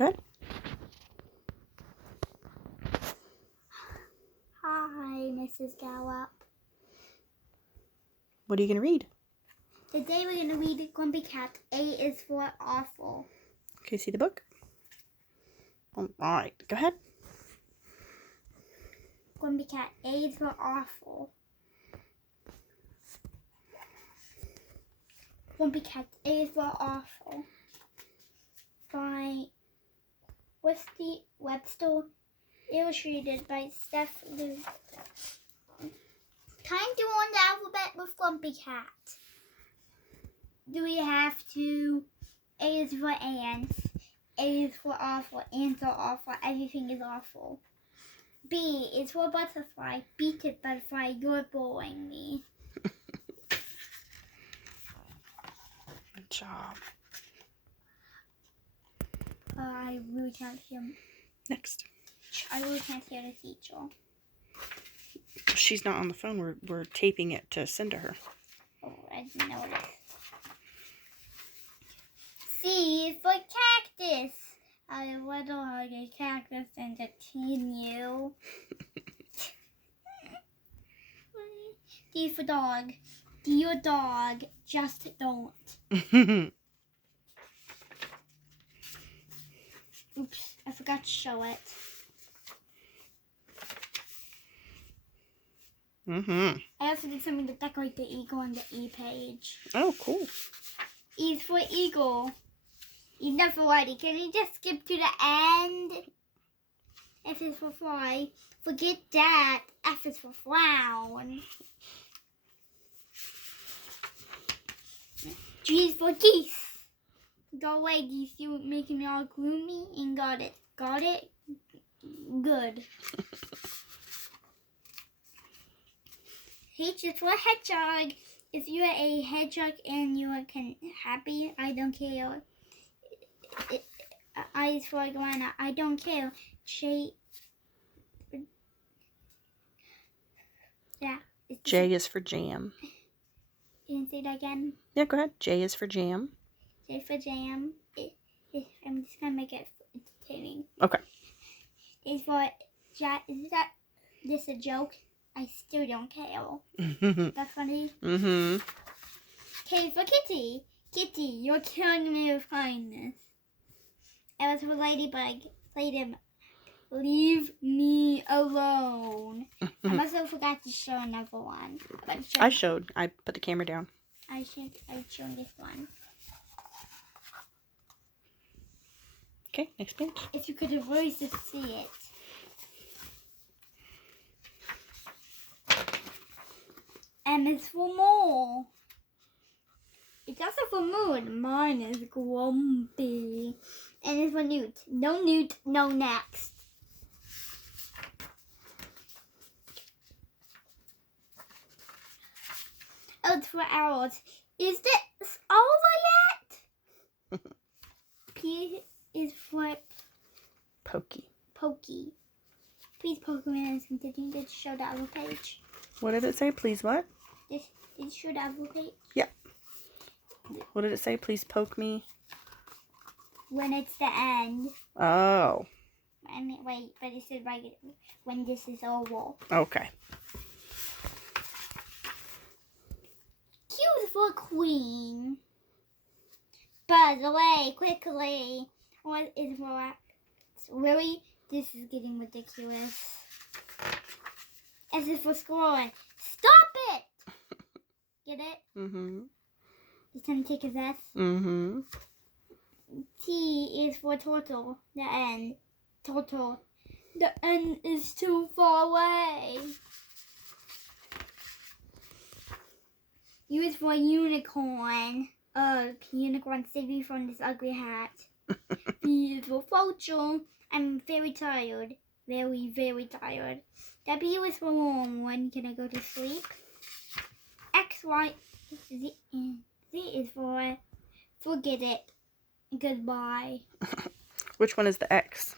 Good. Hi, Mrs. Gallup. What are you going to read? Today we're going to read Grumpy Cat. A is for awful. Can you see the book? All right. Go ahead. Grumpy Cat. A is for awful. Grumpy Cat. A is for awful. By Westy Webster. Illustrated by Steph Lou. Time to learn the alphabet with Grumpy Cat. Do we have to? A is for ants. A is for awful. Ants are awful. Everything is awful. B is for butterfly. Beat it, butterfly. You're boring me. Good job. I really can't hear. Next. I really can't hear the teacher. She's not on the phone. We're taping it to send to her. Oh, I didn't notice. C is for cactus. I little hug a cactus and continue. D for dog. Dear dog, just don't. Oops, I forgot to show it. I also did something to decorate the eagle on the E page. Oh, cool. E is for eagle. Enough already. Can you just skip to the end? F is for fly. Forget that. F is for frown. G is for geese. Go away, geese. You're making me all gloomy. And got it. Got it? Good. H is for hedgehog. If you are a hedgehog and you are happy, I don't care. I is for iguana. I don't care. J. Yeah. J is for jam. Can you say that again? Yeah, go ahead. J is for jam. J for jam. I'm just gonna make it entertaining. Okay. A is for is that this a joke? I still don't care. That's funny. K for kitty. Kitty, you're killing me with kindness. L is for ladybug. Ladybug. Leave me alone. I must have forgot to show another one. I showed. I put the camera down. I showed this one. Okay, next page. If you could have really just see it. M is for more. It's also for moon. Mine is grumpy. And it's for newt. No newt, no next. O is for owls. Is this over yet? P is for Pokey. pokey. Please Pokemon is continuing to show the other page. What did it say? Please what? Did you show the other page? Yeah. What did it say? Please poke me. When it's the end. Oh. I mean, wait, but it said right when this is over. Okay. Q is for queen. Buzz away quickly. What is for really? This is getting ridiculous. S is for squirrel. Stop it! Get it? It's time to take a vest. T is for turtle. The N. Turtle. The N is too far away. U is for unicorn. Unicorn, save me from this ugly hat. V is for vulture. I'm very tired. Very, very tired. W is for warm. When can I go to sleep? X, Y, Z is for forget it. Goodbye. Which one is the X?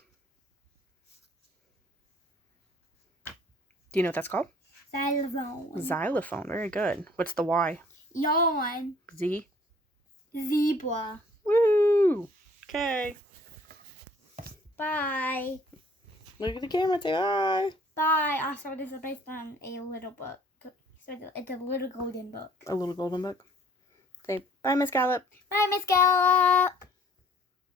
Do you know what that's called? Xylophone. Xylophone. Very good. What's the Y? Yawn. Z? Zebra. Woo! Okay. Bye. Look at the camera. Say bye. Bye. Also, this is based on a little book. So it's a little golden book. A little golden book. Say bye, Miss Gallup. Bye, Miss Gallup.